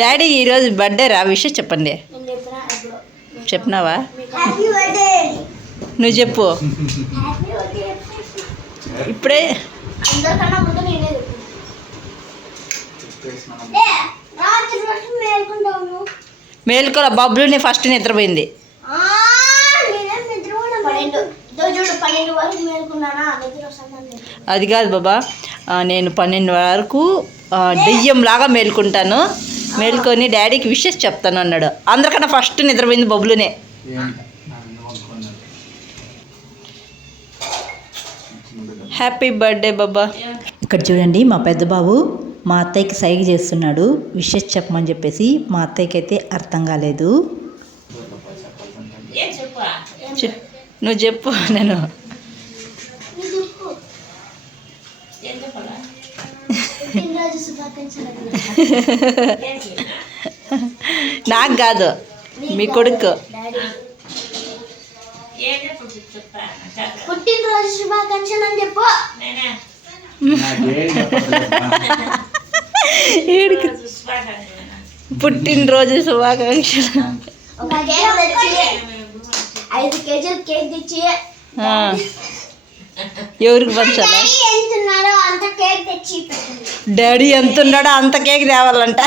Daddy ఈరోజు birthday రా విషయం చెప్పండి. చెప్పినావా? నువ్వు చెప్పు ఇప్పుడే. మేలుకోలే, బబ్లుని ఫస్ట్ నిద్రపోయింది. అది కాదు బాబా, నేను 12 వరకు దెయ్యంలాగా మేలుకుంటాను, మేలుకొని డాడీకి విషెస్ చెప్తాను అన్నాడు. అందరికన్నా ఫస్ట్ నిద్రపోయింది బబ్లునే. హ్యాపీ బర్త్డే బాబా. ఇక్కడ చూడండి, మా పెద్ద బాబు మా అత్తయ్యకి సైగ చేస్తున్నాడు విషెస్ చెప్పమని చెప్పేసి. మా అత్తయ్యకి అయితే అర్థం కాలేదు. నువ్వు చెప్పు. నేను నాకు కాదు, మీ కొడుకు. పుట్టినరోజు శుభాకాంక్షలు అని చెప్పు. పుట్టినరోజు శుభాకాంక్షలు. 5 కేజీలు కేక్ తెచ్చి ఎవరికి పంచాలా? డాడీ ఎంత ఉన్నాడో అంత కేక్ తేవాలంట.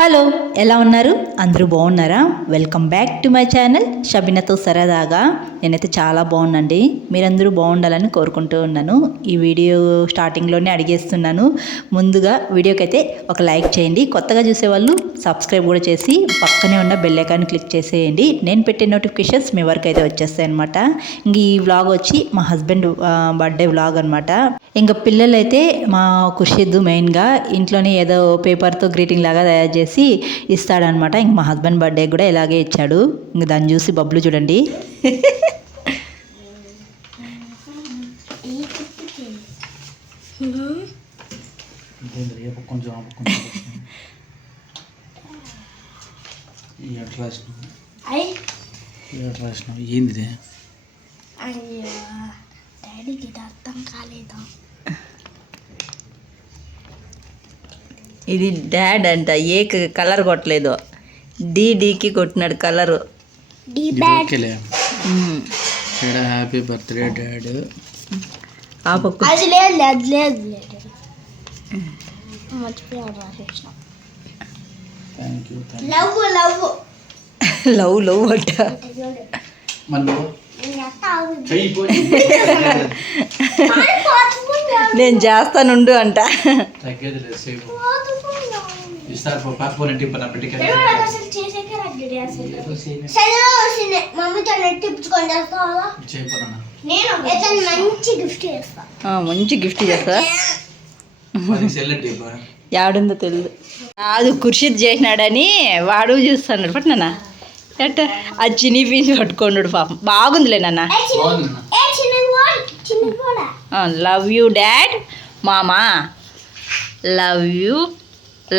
హలో, ఎలా ఉన్నారు? అందరూ బాగున్నారా? Welcome back to my channel షబీనాతో సరదాగా. నేనైతే చాలా బాగున్నాండి, మీరందరూ బాగుండాలని కోరుకుంటూ ఉన్నాను. ఈ వీడియో స్టార్టింగ్లోనే అడిగేస్తున్నాను, ముందుగా వీడియోకి అయితే ఒక లైక్ చేయండి. కొత్తగా చూసేవాళ్ళు సబ్స్క్రైబ్ కూడా చేసి పక్కనే ఉన్న బెల్ ఐకాన్ క్లిక్ చేసేయండి. నేను పెట్టే నోటిఫికేషన్స్ మీ వరకు అయితే వచ్చేస్తాయి అనమాట. ఇంక ఈ వ్లాగ్ వచ్చి మా హస్బెండ్ బర్త్డే వ్లాగ్ అనమాట. ఇంకా పిల్లలైతే మా ఖుషిద్దు మెయిన్గా ఇంట్లోనే ఏదో పేపర్తో గ్రీటింగ్ లాగా తయారు చేసి ఇస్తాడనమాట. ఇంక మా హస్బెండ్ బర్త్డే కూడా ఇలాగే ఇచ్చాడు. ఇంక దాన్ని చూసి బబ్లు చూడండి. ఏంది డాడీకి అర్థం కాలేదు. ఇది డాడ్ అంట, ఏ కలర్ కొట్టలేదు, డీకి కొట్టినాడు కలరు. Happy birthday dad. ఆ పక్క అది లేదు, అది లేదు, మర్చిపోయాడు. లవ్ లవ్ లవ్ లవ్ అంట. నేను చేస్తానుండు అంట. మంచి గిఫ్ట్ చేస్తా. యాడుందో తెలియదు. అది ఖుర్షిద్ చేసినాడని వాడు చూస్తున్నాడు. పట్టినా ఎట్ట ఆ చిన్ని పీస్ పట్టుకోండు పాపం. బాగుందిలే నాన్న. లవ్ యూ డాడ్ మామా. Love you,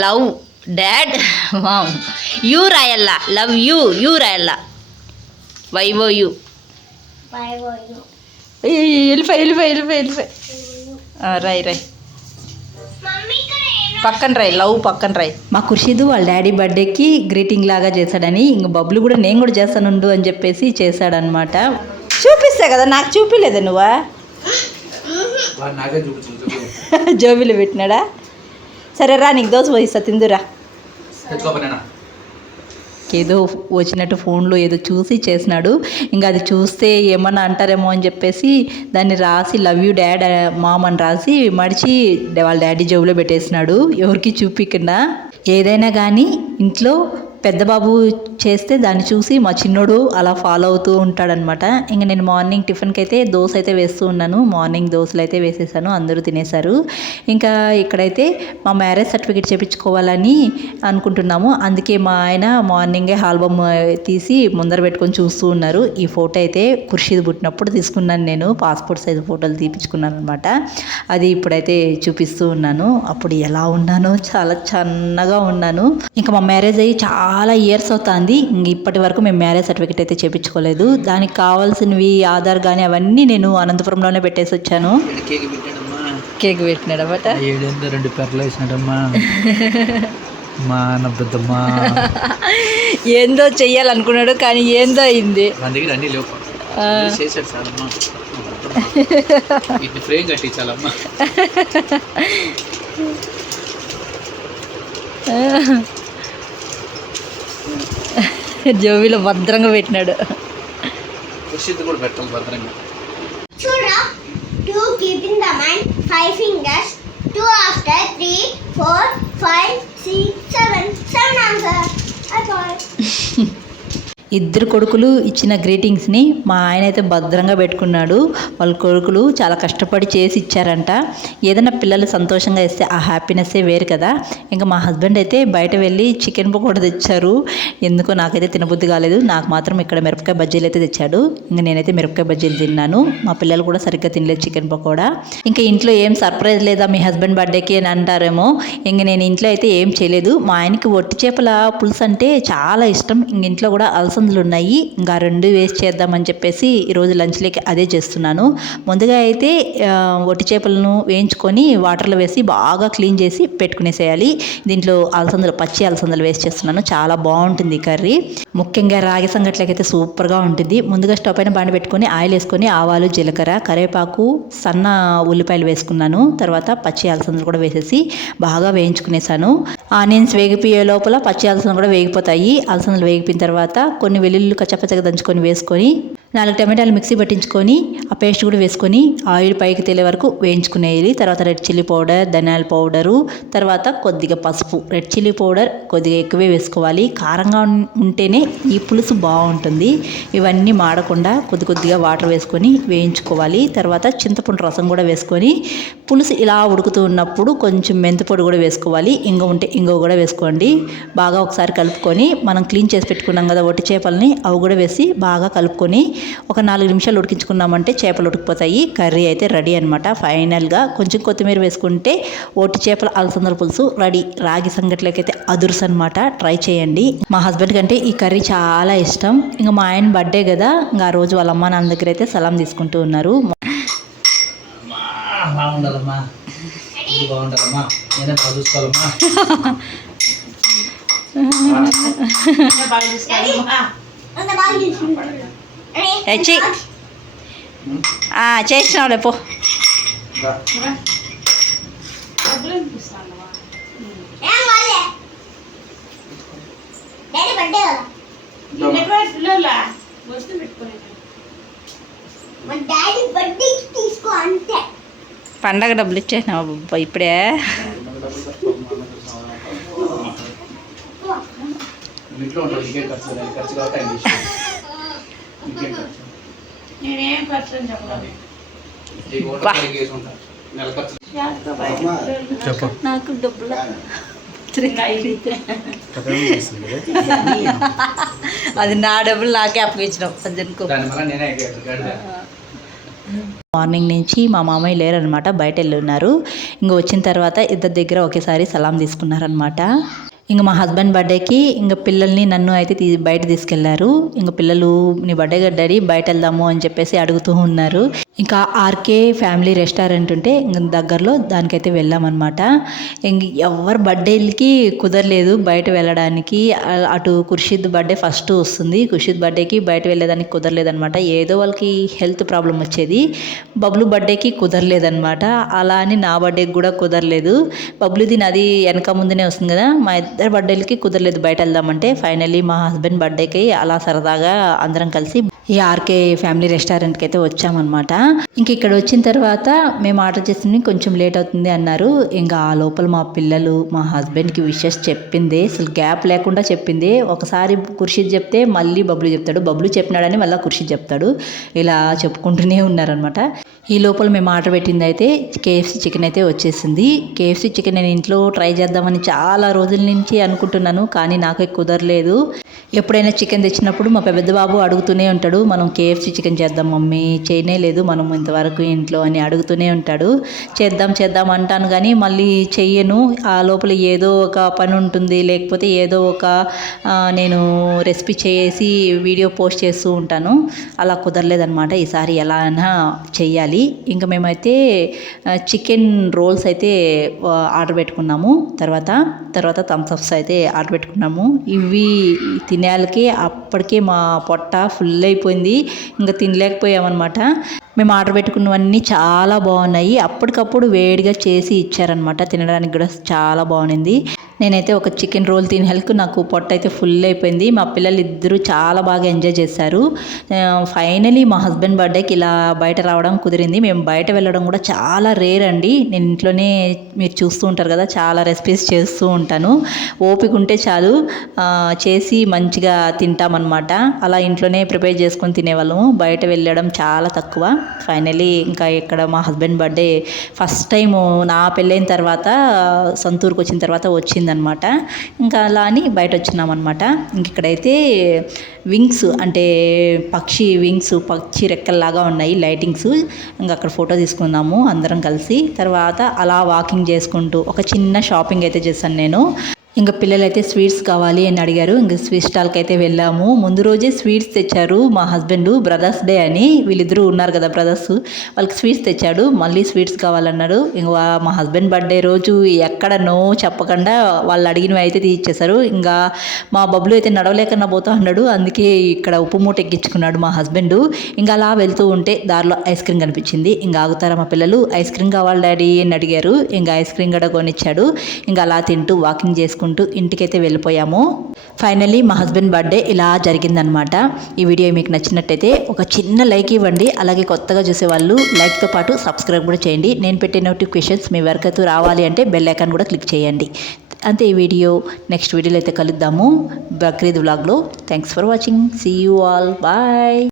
love dad mom. You రాయల్లా, లవ్ యూ, యూ రాయల్లా. వైవో యూ. వెళ్ళిపోయి రాయ్ రాయ్ పక్కన రాయ్, లవ్ పక్కన రాయ్. మా ఖుషిద్ వాళ్ళ డాడీ బర్త్డేకి గ్రీటింగ్ లాగా చేశాడని, ఇంక బబ్లు కూడా నేను కూడా చేస్తానుండు అని చెప్పేసి చేశాడనమాట. చూపిస్తా కదా, నాకు చూపిలేదా నువ్వా? జోబీలో పెట్టినాడా? సరే రా, నీకు దోశ పోయిస్తా, తిందురా. ఏదో వచ్చినట్టు ఫోన్లో ఏదో చూసి చేసినాడు. ఇంకా అది చూస్తే ఏమన్నా అంటారేమో అని చెప్పేసి దాన్ని రాసి లవ్ యూ డాడ్ మామ్ అని రాసి మడిచి వాళ్ళ డాడీ జోబులో పెట్టేసినాడు, ఎవరికి చూపించకుండా. ఏదైనా కానీ ఇంట్లో పెద్ద బాబు చేస్తే దాన్ని చూసి మా చిన్నోడు అలా ఫాలో అవుతూ ఉంటాడనమాట. ఇంకా నేను మార్నింగ్ టిఫిన్కి అయితే దోశ అయితే వేస్తూ ఉన్నాను. మార్నింగ్ దోశలు అయితే వేసేసాను, అందరూ తినేశారు. ఇంకా ఇక్కడైతే మా మ్యారేజ్ సర్టిఫికేట్ చేయించుకోవాలని అనుకుంటున్నాము. అందుకే మా ఆయన మార్నింగే ఆల్బమ్ తీసి ముందర పెట్టుకొని చూస్తూ ఉన్నారు. ఈ ఫోటో అయితే ఖుర్షీద్ పుట్టినప్పుడు తీసుకున్నాను, నేను పాస్పోర్ట్ సైజ్ ఫోటోలు తీపించుకున్నాను అనమాట. అది ఇప్పుడైతే చూపిస్తూ ఉన్నాను. అప్పుడు ఎలా ఉన్నానో చాలా సన్నగా ఉన్నాను. ఇంకా మా మ్యారేజ్ అయ్యి చాలా ఇయర్స్ అవుతుంది. ఇంక ఇప్పటి వరకు మేము మ్యారేజ్ సర్టిఫికేట్ అయితే చేయించుకోలేదు. దానికి కావాల్సినవి ఆధార్ కానీ అవన్నీ నేను అనంతపురంలోనే పెట్టేసి వచ్చాను. కేక్ పెట్టినాడమాట, 2 పెర్లు వేసినాడమ్మా. మా నబ్బద్దమ్మా ఏందో చెయ్యాలనుకున్నాడు కానీ ఏందో అయింది. మన దగ్గర అన్నీ లేవు, చేశాడు చాలమ్మా. ఇది ఫ్రేమ్ కట్టించాలమ్మా. జోబీలో భద్రంగా పెట్టినాడు. ఖుర్షీద్ కూడా పెట్టాలి భద్రంగా. చూడరా 2 keeping the mind 5 fingers 2 after 3 4 5 6 7 answer. ఇద్దరు కొడుకులు ఇచ్చిన గ్రీటింగ్స్ని మా ఆయన అయితే భద్రంగా పెట్టుకున్నాడు. వాళ్ళ కొడుకులు చాలా కష్టపడి చేసి ఇచ్చారంట. ఏదైనా పిల్లలు సంతోషంగా ఇస్తే ఆ హ్యాపీనెస్సే వేరు కదా. ఇంకా మా హస్బెండ్ అయితే బయట వెళ్ళి చికెన్ పకోడా తెచ్చారు. ఎందుకో నాకైతే తినబుద్ధి కాలేదు. నాకు మాత్రం ఇక్కడ మిరపకాయ బజ్జీలు అయితే తెచ్చాడు. ఇంకా నేనైతే మిరపకాయ బజ్జీలు తిన్నాను. మా పిల్లలు కూడా సరిగ్గా తినలేదు చికెన్ పకోడా. ఇంకా ఇంట్లో ఏం సర్ప్రైజ్ లేదా మీ హస్బెండ్ బర్త్డేకి అని అంటారేమో. ఇంక నేను ఇంట్లో అయితే ఏం చేయలేదు. మా ఆయనకి ఒట్టి చేపల పులుసు అంటే చాలా ఇష్టం. ఇంక ఇంట్లో కూడా అలసందులు ఉన్నాయి, ఇంకా 2 వేస్ట్ చేద్దామని చెప్పేసి ఈరోజు లంచ్లోకి అదే చేస్తున్నాను. ముందుగా అయితే ఒట్టి చేపలను వేయించుకొని వాటర్లో వేసి బాగా క్లీన్ చేసి పెట్టుకునేసేయాలి. దీంట్లో అలసందలు, పచ్చి అలసందలు వేస్ట్ చేస్తున్నాను. చాలా బాగుంటుంది కర్రీ. ముఖ్యంగా రాగి సంగట్లకి అయితే సూపర్గా ఉంటుంది. ముందుగా స్టవ్ పైన బాండి పెట్టుకొని ఆయిల్ వేసుకొని ఆవాలు, జీలకర్ర, కరివేపాకు, సన్న ఉల్లిపాయలు వేసుకున్నాను. తర్వాత పచ్చి అలసందలు కూడా వేసేసి బాగా వేయించుకునేసాను. ఆనియన్స్ వేగిపోయే లోపల పచ్చి అలసందలు కూడా వేగిపోతాయి. అలసందలు వేగిపోయిన తర్వాత కొన్ని వెల్లుల్లి కచ్చపచ్చగా దంచుకొని వేసుకొని 4 టమాటాలు మిక్సీ పట్టించుకొని ఆ పేస్ట్ కూడా వేసుకొని ఆయిల్ పైకి తేలే వరకు వేయించుకునేయాలి. తర్వాత రెడ్ చిల్లీ పౌడర్, ధనియాల పౌడరు, తర్వాత కొద్దిగా పసుపు. రెడ్ చిల్లీ పౌడర్ కొద్దిగా ఎక్కువే వేసుకోవాలి. కారంగా ఉంటేనే ఈ పులుసు బాగుంటుంది. ఇవన్నీ మాడకుండా కొద్దిగా వాటర్ వేసుకొని వేయించుకోవాలి. తర్వాత చింతపండు రసం కూడా వేసుకొని పులుసు ఇలా ఉడుకుతూ ఉన్నప్పుడు కొంచెం మెంతిపొడి కూడా వేసుకోవాలి. ఇంగ ఉంటే ఇంగో కూడా వేసుకోండి. బాగా ఒకసారి కలుపుకొని మనం క్లీన్ చేసి పెట్టుకున్నాం కదా ఒట్టి చేపల్ని, అవి కూడా వేసి బాగా కలుపుకొని ఒక 4 నిమిషాలు ఉడికించుకున్నామంటే చేపలు ఉడికిపోతాయి. కర్రీ అయితే రెడీ అనమాట. ఫైనల్గా కొంచెం కొత్తిమీర వేసుకుంటే ఒట్టి చేపల అలసందల పులుసు రెడీ. రాగి సంగట్లోకి అయితే అదుర్స్ అనమాట. ట్రై చేయండి. మా హస్బెండ్ కంటే ఈ కర్రీ చాలా ఇష్టం. ఇంకా మా ఆయన బర్త్డే కదా, ఇంకా ఆ రోజు వాళ్ళ అమ్మ నాన్న దగ్గర అయితే సలాం తీసుకుంటూ ఉన్నారు. బాగుండాలమ్మా, బాగుండాలమ్మా, నేనే బాగా చూసుకోవాలమ్మా. చేసినావులే పో. పండగ డబ్బులు ఇచ్చేసినావు ఇప్పుడే. ఇంట్లో ఉంటాడు, ఇంకేం ఖర్చు కాబట్టి ఆయన ఇంకేం ఖర్చు, నేనేం ఖర్చు అని చెప్పలేదు. నెల ఖర్చు చెప్పు. నాకు డబ్బులు అది నా డబ్బులు నాకే అప్పగించినావు సజ్జన్కు. మార్నింగ్ నుంచి మా మామయ్య లేరనమాట, బయట వెళ్ళి ఉన్నారు. ఇంక వచ్చిన తర్వాత ఇద్దరి దగ్గర ఒకేసారి సలాం తీసుకున్నారనమాట. ఇంక మా హస్బెండ్ బర్త్డేకి ఇంకా పిల్లల్ని నన్ను అయితే బయట తీసుకెళ్లారు. ఇంకా పిల్లలు నీ బర్త్డే కదా డాడీ బయట వెళ్దాము అని చెప్పేసి అడుగుతూ ఉన్నారు. ఇంకా ఆర్కే ఫ్యామిలీ రెస్టారెంట్ ఉంటే ఇంక దగ్గరలో దానికైతే వెళ్ళామన్నమాట. ఇంక ఎవరి బర్త్డేలకి కుదరలేదు బయట వెళ్ళడానికి. అటు ఖుర్షీద్ బర్త్డే ఫస్ట్ వస్తుంది. ఖుర్షీద్ బర్త్డేకి బయట వెళ్ళేదానికి కుదరలేదనమాట. ఏదో వాళ్ళకి హెల్త్ ప్రాబ్లం వచ్చేది. బబ్లు బర్త్డేకి కుదరలేదనమాట. అలా అని నా బర్త్డేకి కూడా కుదరలేదు. బబ్లుది నాది వెనక ముందునే వస్తుంది కదా, మా ఇద్దరు బర్త్డేలకి కుదరలేదు బయట వెళ్దామంటే. ఫైనల్లీ మా హస్బెండ్ బర్త్డేకి అలా సరదాగా అందరం కలిసి ఈ ఆర్కే ఫ్యామిలీ రెస్టారెంట్కి అయితే వచ్చామన్నమాట. ఇంక ఇక్కడ వచ్చిన తర్వాత మేము ఆర్డర్ చేసింది కొంచెం లేట్ అవుతుంది అన్నారు. ఇంకా ఆ లోపల మా పిల్లలు మా హస్బెండ్కి విషెస్ చెప్పింది, అసలు గ్యాప్ లేకుండా చెప్పింది. ఒకసారి ఖుర్షీద్ చెప్తే మళ్ళీ బబ్లు చెప్తాడు, బబ్లు చెప్పినాడని మళ్ళీ ఖుర్షీద్ చెప్తాడు, ఇలా చెప్పుకుంటూనే ఉన్నారనమాట. ఈ లోపల మేము ఆర్డర్ పెట్టింది అయితే కేఎఫ్సీ చికెన్ అయితే వచ్చేసింది. కేఎఫ్సీ చికెన్ నేను ఇంట్లో ట్రై చేద్దామని చాలా రోజుల నుంచి అనుకుంటున్నాను, కానీ నాకే కుదరలేదు. ఎప్పుడైనా చికెన్ తెచ్చినప్పుడు మా పెద్ద బాబు అడుగుతూనే ఉంటాడు, మనం కేఎఫ్సీ చికెన్ చేద్దాం మమ్మీ, చేయనే లేదు మనం ఇంతవరకు ఇంట్లో అని అడుగుతూనే ఉంటాడు. చేద్దాం అంటాను కానీ మళ్ళీ చెయ్యను. ఆ లోపల ఏదో ఒక పని ఉంటుంది, లేకపోతే ఏదో ఒక నేను రెసిపీ చేసి వీడియో పోస్ట్ చేస్తూ ఉంటాను, అలా కుదరలేదనమాట. ఈసారి ఎలా అయినా చెయ్యాలి. ఇంకా మేమైతే చికెన్ రోల్స్ అయితే ఆర్డర్ పెట్టుకున్నాము. తర్వాత థమ్స్అప్స్ అయితే ఆర్డర్ పెట్టుకున్నాము. ఇవి తినేళ్ళకి అప్పటికే మా పొట్ట ఫుల్ అయిపోయింది, ఇంకా తినలేకపోయామన్నమాట. మేము ఆర్డర్ పెట్టుకున్నవన్నీ చాలా బాగున్నాయి, అప్పటికప్పుడు వేడిగా చేసి ఇచ్చారనమాట. తినడానికి కూడా చాలా బాగుంది. నేనైతే ఒక చికెన్ రోల్ తినేళ్ళకు నాకు పొట్ట అయితే ఫుల్ అయిపోయింది. మా పిల్లలు ఇద్దరు చాలా బాగా ఎంజాయ్ చేశారు. ఫైనలీ మా హస్బెండ్ బర్త్డేకి ఇలా బయట రావడం కుదిరింది. మేము బయట వెళ్ళడం కూడా చాలా రేర్ అండి. నేను ఇంట్లోనే మీరు చూస్తూ ఉంటారు కదా, చాలా రెసిపీస్ చేస్తూ ఉంటాను. ఓపిక ఉంటే చాలు చేసి మంచిగా తింటామన్నమాట. అలా ఇంట్లోనే ప్రిపేర్ చేసుకొని తినేవాళ్ళము, బయట వెళ్ళడం చాలా తక్కువ. ఫైనలీ ఇంకా ఇక్కడ మా హస్బెండ్ బర్త్డే ఫస్ట్ టైము నా పెళ్ళైన తర్వాత సొంతూరుకు వచ్చిన తర్వాత వచ్చిందనమాట. ఇంకా అలా అని బయట వచ్చినామన్నమాట. ఇంక ఇక్కడైతే వింగ్స్ అంటే పక్షి వింగ్స్, పక్షి రెక్కల్లాగా ఉన్నాయి లైటింగ్స్. ఇంకా అక్కడ ఫోటో తీసుకున్నాము అందరం కలిసి. తర్వాత అలా వాకింగ్ చేసుకుంటూ ఒక చిన్న షాపింగ్ అయితే చేశాను నేను. ఇంకా పిల్లలైతే స్వీట్స్ కావాలి అని అడిగారు. ఇంకా స్వీట్ స్టాల్కి అయితే వెళ్ళాము. ముందు రోజే స్వీట్స్ తెచ్చారు మా హస్బెండ్, బ్రదర్స్ డే అని, వీళ్ళిద్దరూ ఉన్నారు కదా బ్రదర్స్, వాళ్ళకి స్వీట్స్ తెచ్చాడు. మళ్ళీ స్వీట్స్ కావాలన్నాడు. ఇంకా మా హస్బెండ్ బర్త్డే రోజు ఎక్కడ నో చెప్పకుండా వాళ్ళు అడిగినవి అయితే తీర్చేశారు. ఇంకా మా బబ్లు అయితే నడవలేకన్నా పోతా అన్నాడు, అందుకే ఇక్కడ ఉప్పు మూట ఎక్కించుకున్నాడు మా హస్బెండ్. ఇంకా అలా వెళ్తూ ఉంటే దారిలో ఐస్ క్రీమ్ కనిపించింది. ఇంకా ఆగుతారా మా పిల్లలు, ఐస్ క్రీమ్ కావాలి డాడీ అని అడిగారు. ఇంకా ఐస్ క్రీమ్ కూడా కొనిచ్చాడు. ఇంకా అలా తింటూ వాకింగ్ చేసుకుంటూ ఇంటికైతే వెళ్ళిపోయాము. ఫైనల్లీ మా హస్బెండ్ బర్త్డే ఇలా జరిగిందనమాట. ఈ వీడియో మీకు నచ్చినట్టయితే ఒక చిన్న లైక్ ఇవ్వండి. అలాగే కొత్తగా చూసేవాళ్ళు లైక్తో పాటు సబ్స్క్రైబ్ కూడా చేయండి. నేను పెట్టే నోటిఫికేషన్స్ మీ వరకు రావాలి అంటే బెల్ ఐకాన్ కూడా క్లిక్ చేయండి. అంతే ఈ వీడియో. నెక్స్ట్ వీడియోలో అయితే కలుద్దాము బక్రీద్ వ్లాగ్లో. Thanks for watching. See you all. Bye.